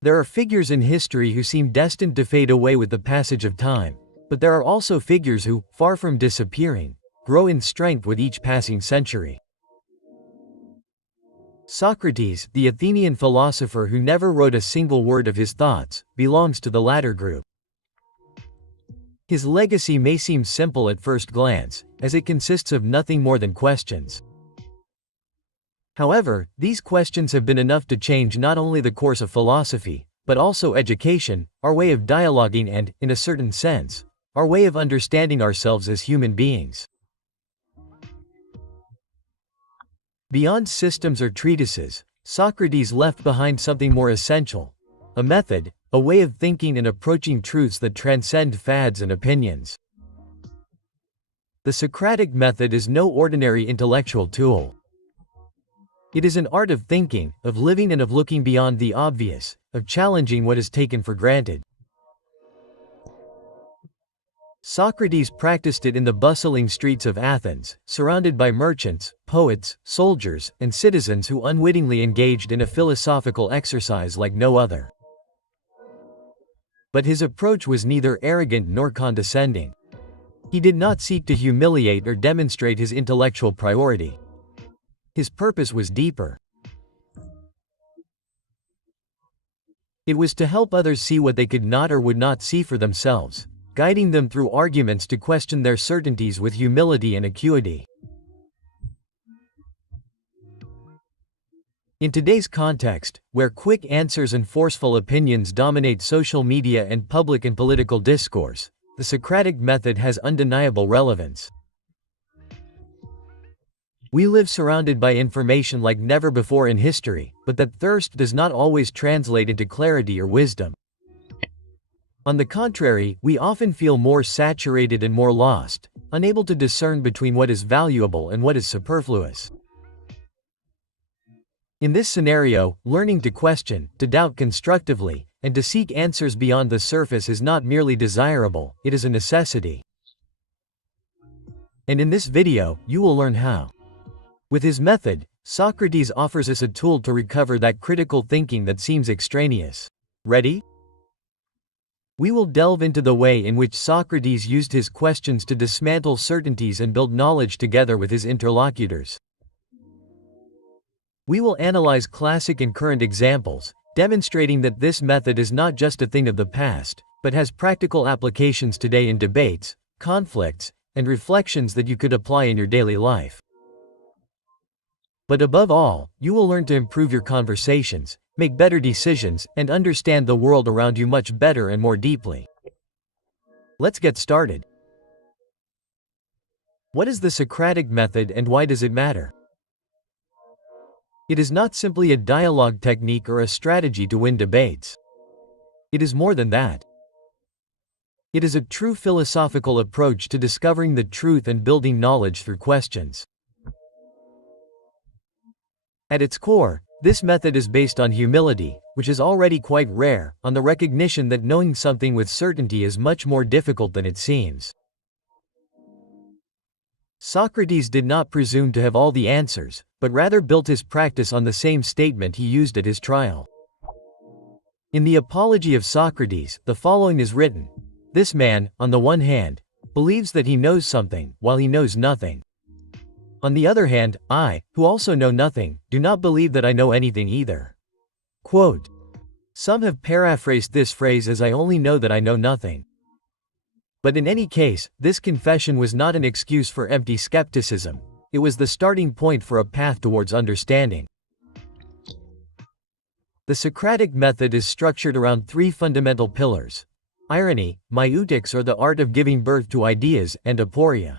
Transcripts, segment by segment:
There are figures in history who seem destined to fade away with the passage of time, but there are also figures who, far from disappearing, grow in strength with each passing century. Socrates, the Athenian philosopher who never wrote a single word of his thoughts, belongs to the latter group. His legacy may seem simple at first glance, as it consists of nothing more than questions. However, these questions have been enough to change not only the course of philosophy, but also education, our way of dialoguing and, in a certain sense, our way of understanding ourselves as human beings. Beyond systems or treatises, Socrates left behind something more essential: a method, a way of thinking and approaching truths that transcend fads and opinions. The Socratic method is no ordinary intellectual tool. It is an art of thinking, of living, and of looking beyond the obvious, of challenging what is taken for granted. Socrates practiced it in the bustling streets of Athens, surrounded by merchants, poets, soldiers, and citizens who unwittingly engaged in a philosophical exercise like no other. But his approach was neither arrogant nor condescending. He did not seek to humiliate or demonstrate his intellectual priority. His purpose was deeper. It was to help others see what they could not or would not see for themselves, guiding them through arguments to question their certainties with humility and acuity. In today's context, where quick answers and forceful opinions dominate social media and public and political discourse, the Socratic method has undeniable relevance. We live surrounded by information like never before in history, but that thirst does not always translate into clarity or wisdom. On the contrary, we often feel more saturated and more lost, unable to discern between what is valuable and what is superfluous. In this scenario, learning to question, to doubt constructively, and to seek answers beyond the surface is not merely desirable, it is a necessity. And in this video, you will learn how. With his method, Socrates offers us a tool to recover that critical thinking that seems extraneous. Ready? We will delve into the way in which Socrates used his questions to dismantle certainties and build knowledge together with his interlocutors. We will analyze classic and current examples, demonstrating that this method is not just a thing of the past, but has practical applications today in debates, conflicts, and reflections that you could apply in your daily life. But above all, you will learn to improve your conversations, make better decisions, and understand the world around you much better and more deeply. Let's get started. What is the Socratic method and why does it matter? It is not simply a dialogue technique or a strategy to win debates. It is more than that. It is a true philosophical approach to discovering the truth and building knowledge through questions. At its core, this method is based on humility, which is already quite rare, on the recognition that knowing something with certainty is much more difficult than it seems. Socrates did not presume to have all the answers, but rather built his practice on the same statement he used at his trial. In the Apology of Socrates, the following is written: "This man, on the one hand, believes that he knows something, while he knows nothing. On the other hand, I, who also know nothing, do not believe that I know anything either." Quote. Some have paraphrased this phrase as "I only know that I know nothing." But in any case, this confession was not an excuse for empty skepticism, it was the starting point for a path towards understanding. The Socratic method is structured around three fundamental pillars: irony, maiutics, or the art of giving birth to ideas, and aporia.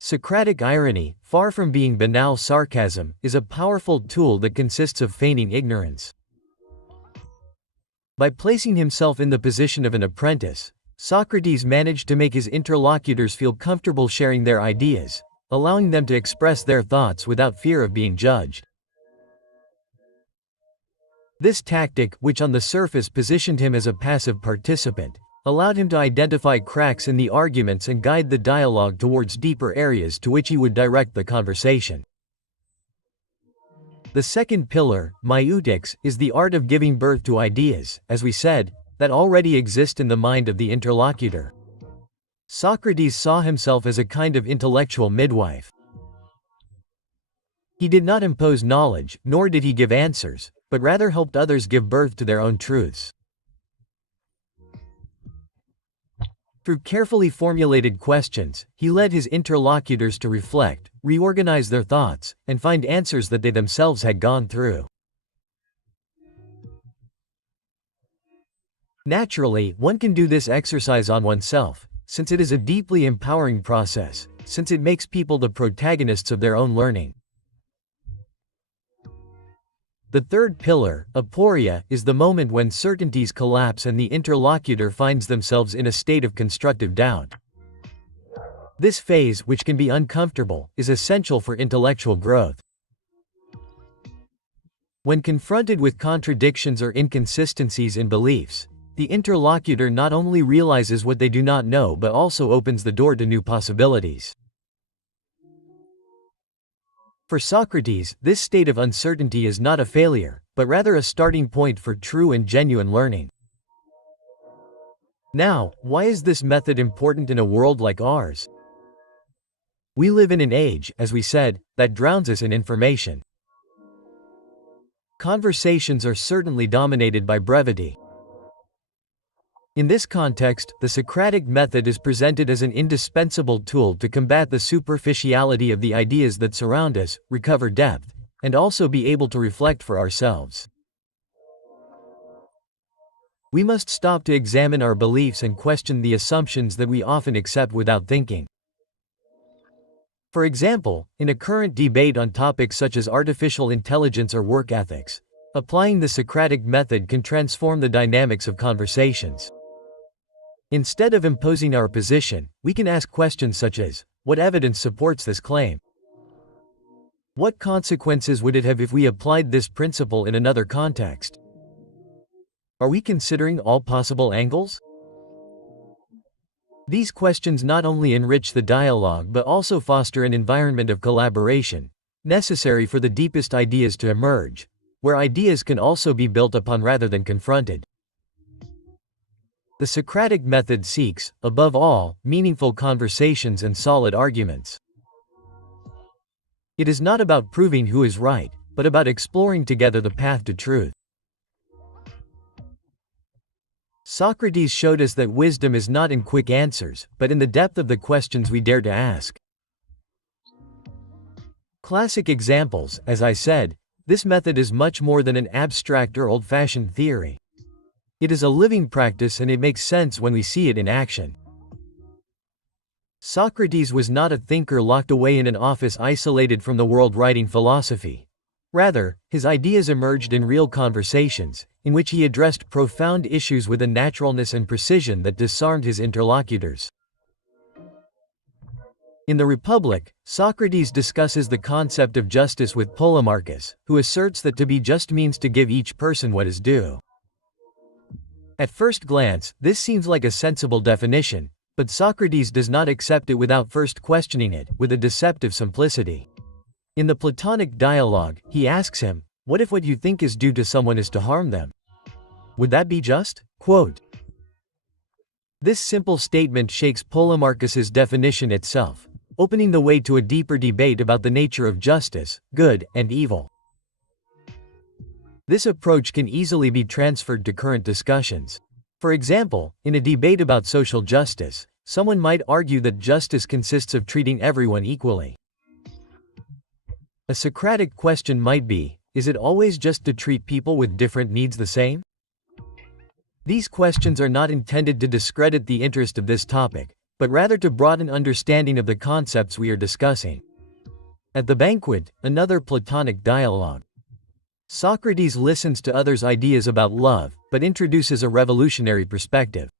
Socratic irony, far from being banal sarcasm, is a powerful tool that consists of feigning ignorance. By placing himself in the position of an apprentice, Socrates managed to make his interlocutors feel comfortable sharing their ideas, allowing them to express their thoughts without fear of being judged. This tactic, which on the surface positioned him as a passive participant, allowed him to identify cracks in the arguments and guide the dialogue towards deeper areas to which he would direct the conversation. The second pillar, maiutics, is the art of giving birth to ideas, as we said, that already exist in the mind of the interlocutor. Socrates saw himself as a kind of intellectual midwife. He did not impose knowledge, nor did he give answers, but rather helped others give birth to their own truths. Through carefully formulated questions, he led his interlocutors to reflect, reorganize their thoughts, and find answers that they themselves had gone through. Naturally, one can do this exercise on oneself, since it is a deeply empowering process, since it makes people the protagonists of their own learning. The third pillar, aporia, is the moment when certainties collapse and the interlocutor finds themselves in a state of constructive doubt. This phase, which can be uncomfortable, is essential for intellectual growth. When confronted with contradictions or inconsistencies in beliefs, the interlocutor not only realizes what they do not know but also opens the door to new possibilities. For Socrates, this state of uncertainty is not a failure, but rather a starting point for true and genuine learning. Now, why is this method important in a world like ours? We live in an age, as we said, that drowns us in information. Conversations are certainly dominated by brevity. In this context, the Socratic method is presented as an indispensable tool to combat the superficiality of the ideas that surround us, recover depth, and also be able to reflect for ourselves. We must stop to examine our beliefs and question the assumptions that we often accept without thinking. For example, in a current debate on topics such as artificial intelligence or work ethics, applying the Socratic method can transform the dynamics of conversations. Instead of imposing our position, we can ask questions such as, what evidence supports this claim? What consequences would it have if we applied this principle in another context? Are we considering all possible angles? These questions not only enrich the dialogue but also foster an environment of collaboration, necessary for the deepest ideas to emerge, where ideas can also be built upon rather than confronted. The Socratic method seeks, above all, meaningful conversations and solid arguments. It is not about proving who is right, but about exploring together the path to truth. Socrates showed us that wisdom is not in quick answers, but in the depth of the questions we dare to ask. Classic examples, as I said, this method is much more than an abstract or old-fashioned theory. It is a living practice and it makes sense when we see it in action. Socrates was not a thinker locked away in an office isolated from the world writing philosophy. Rather, his ideas emerged in real conversations, in which he addressed profound issues with a naturalness and precision that disarmed his interlocutors. In the Republic, Socrates discusses the concept of justice with Polemarchus, who asserts that to be just means to give each person what is due. At first glance, this seems like a sensible definition, but Socrates does not accept it without first questioning it, with a deceptive simplicity. In the Platonic dialogue, he asks him, what if what you think is due to someone is to harm them? Would that be just? Quote. This simple statement shakes Polemarchus's definition itself, opening the way to a deeper debate about the nature of justice, good, and evil. This approach can easily be transferred to current discussions. For example, in a debate about social justice, someone might argue that justice consists of treating everyone equally. A Socratic question might be, is it always just to treat people with different needs the same? These questions are not intended to discredit the interest of this topic, but rather to broaden understanding of the concepts we are discussing. At the banquet, another Platonic dialogue, Socrates listens to others' ideas about love, but introduces a revolutionary perspective.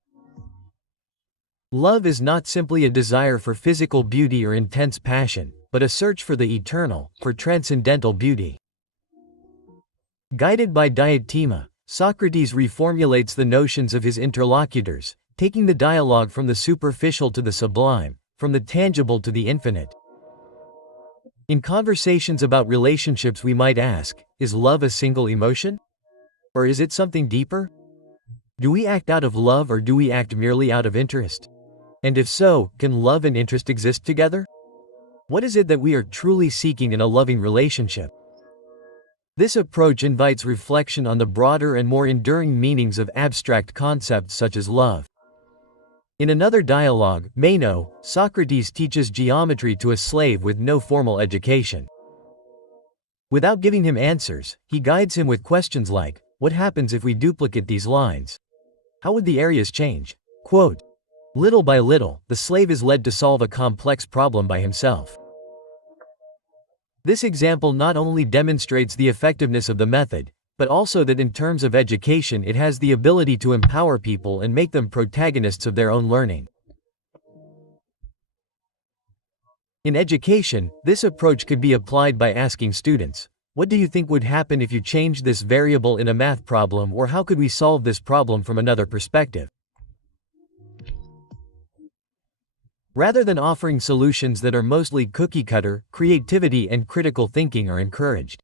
Love is not simply a desire for physical beauty or intense passion, but a search for the eternal, for transcendental beauty. Guided by diatima, Socrates reformulates the notions of his interlocutors, taking the dialogue from the superficial to the sublime, from the tangible to the infinite. In conversations about relationships we might ask, is love a single emotion? Or is it something deeper? Do we act out of love or do we act merely out of interest? And if so, can love and interest exist together? What is it that we are truly seeking in a loving relationship? This approach invites reflection on the broader and more enduring meanings of abstract concepts such as love. In another dialogue, Método, Socrates teaches geometry to a slave with no formal education. Without giving him answers, he guides him with questions like, what happens if we duplicate these lines? How would the areas change? Quote, little by little, the slave is led to solve a complex problem by himself. This example not only demonstrates the effectiveness of the method, but also that in terms of education it has the ability to empower people and make them protagonists of their own learning. In education, this approach could be applied by asking students, what do you think would happen if you changed this variable in a math problem, or how could we solve this problem from another perspective? Rather than offering solutions that are mostly cookie-cutter, creativity and critical thinking are encouraged.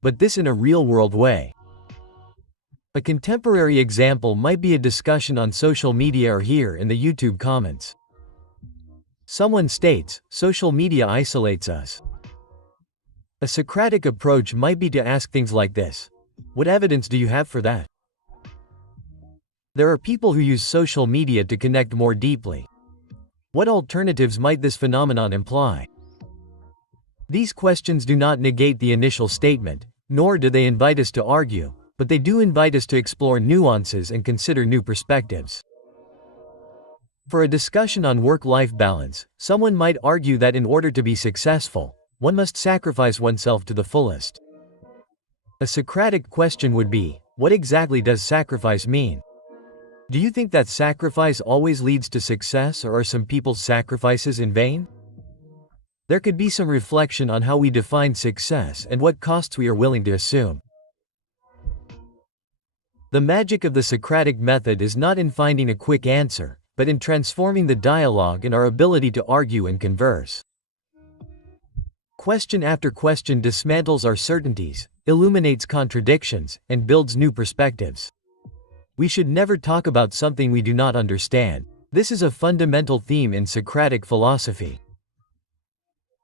But this in a real-world way. A contemporary example might be a discussion on social media or here in the YouTube comments. Someone states, social media isolates us. A Socratic approach might be to ask things like this. What evidence do you have for that? There are people who use social media to connect more deeply. What alternatives might this phenomenon imply? These questions do not negate the initial statement, nor do they invite us to argue, but they do invite us to explore nuances and consider new perspectives. For a discussion on work-life balance, someone might argue that in order to be successful, one must sacrifice oneself to the fullest. A Socratic question would be, what exactly does sacrifice mean? Do you think that sacrifice always leads to success, or are some people's sacrifices in vain? There could be some reflection on how we define success and what costs we are willing to assume. The magic of the Socratic method is not in finding a quick answer, but in transforming the dialogue and our ability to argue and converse. Question after question dismantles our certainties, illuminates contradictions, and builds new perspectives. We should never talk about something we do not understand. This is a fundamental theme in Socratic philosophy.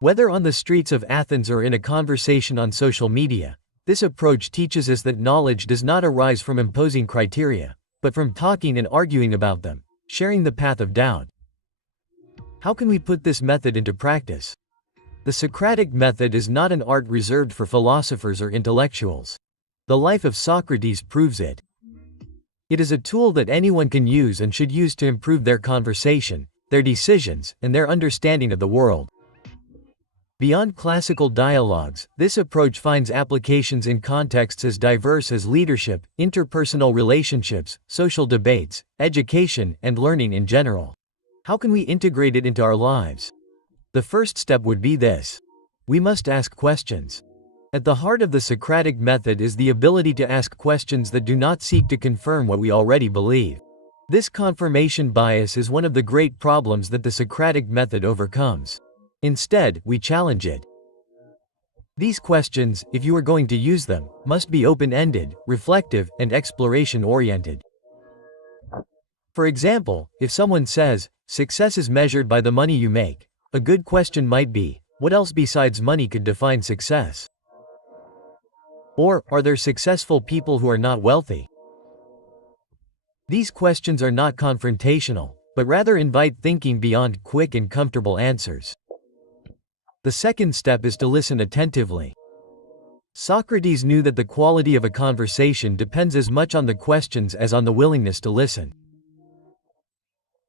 Whether on the streets of Athens or in a conversation on social media, this approach teaches us that knowledge does not arise from imposing criteria, but from talking and arguing about them, sharing the path of doubt. How can we put this method into practice? The Socratic method is not an art reserved for philosophers or intellectuals. The life of Socrates proves it. It is a tool that anyone can use and should use to improve their conversation, their decisions, and their understanding of the world. Beyond classical dialogues, this approach finds applications in contexts as diverse as leadership, interpersonal relationships, social debates, education, and learning in general. How can we integrate it into our lives? The first step would be this. We must ask questions. At the heart of the Socratic method is the ability to ask questions that do not seek to confirm what we already believe. This confirmation bias is one of the great problems that the Socratic method overcomes. Instead, we challenge it. These questions, if you are going to use them, must be open-ended, reflective, and exploration-oriented. For example, if someone says, success is measured by the money you make, a good question might be, what else besides money could define success? Or, are there successful people who are not wealthy? These questions are not confrontational, but rather invite thinking beyond quick and comfortable answers. The second step is to listen attentively. Socrates knew that the quality of a conversation depends as much on the questions as on the willingness to listen.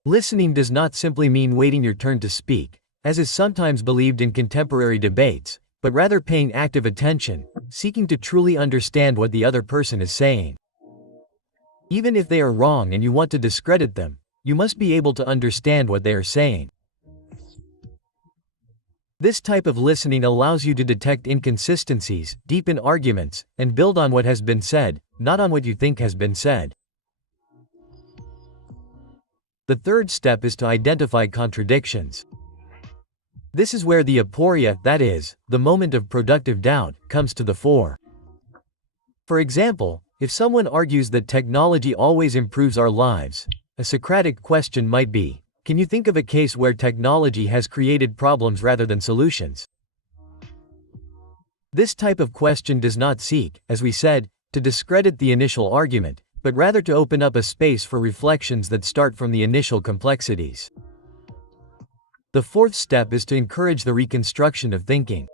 Listening does not simply mean waiting your turn to speak, as is sometimes believed in contemporary debates, but rather paying active attention, seeking to truly understand what the other person is saying. Even if they are wrong and you want to discredit them, you must be able to understand what they are saying. This type of listening allows you to detect inconsistencies, deepen arguments, and build on what has been said, not on what you think has been said. The third step is to identify contradictions. This is where the aporia, that is, the moment of productive doubt, comes to the fore. For example, if someone argues that technology always improves our lives, a Socratic question might be, can you think of a case where technology has created problems rather than solutions? This type of question does not seek, as we said, to discredit the initial argument, but rather to open up a space for reflections that start from the initial complexities. The fourth step is to encourage the reconstruction of thinking.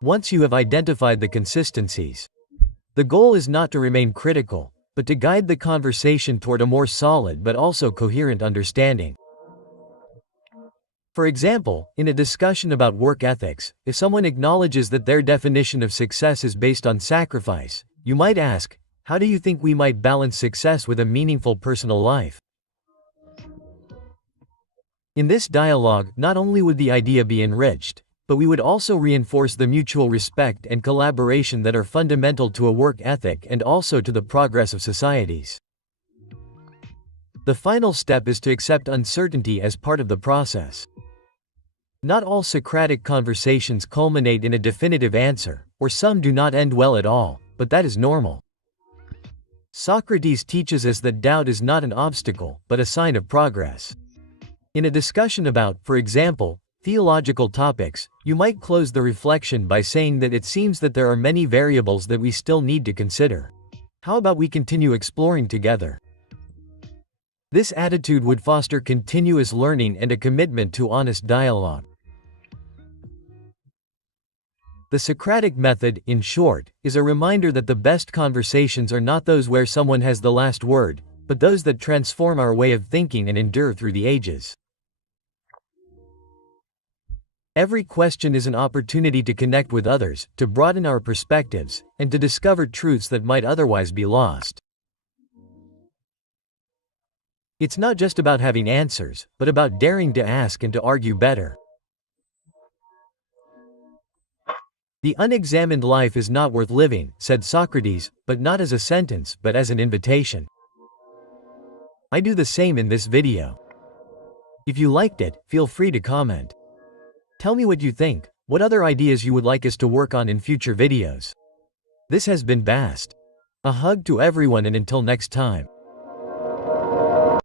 Once you have identified the consistencies, the goal is not to remain critical, but to guide the conversation toward a more solid but also coherent understanding. For example, in a discussion about work ethics, if someone acknowledges that their definition of success is based on sacrifice, you might ask, how do you think we might balance success with a meaningful personal life? In this dialogue, not only would the idea be enriched, but we would also reinforce the mutual respect and collaboration that are fundamental to a work ethic and also to the progress of societies. The final step is to accept uncertainty as part of the process. Not all Socratic conversations culminate in a definitive answer, or some do not end well at all, but that is normal. Socrates teaches us that doubt is not an obstacle, but a sign of progress. In a discussion about, for example, theological topics, you might close the reflection by saying that it seems that there are many variables that we still need to consider. How about we continue exploring together? This attitude would foster continuous learning and a commitment to honest dialogue. The Socratic method, in short, is a reminder that the best conversations are not those where someone has the last word, but those that transform our way of thinking and endure through the ages. Every question is an opportunity to connect with others, to broaden our perspectives, and to discover truths that might otherwise be lost. It's not just about having answers, but about daring to ask and to argue better. The unexamined life is not worth living, said Socrates, but not as a sentence, but as an invitation. I do the same in this video. If you liked it, feel free to comment. Tell me what you think, what other ideas you would like us to work on in future videos. This has been VaST. A hug to everyone and until next time.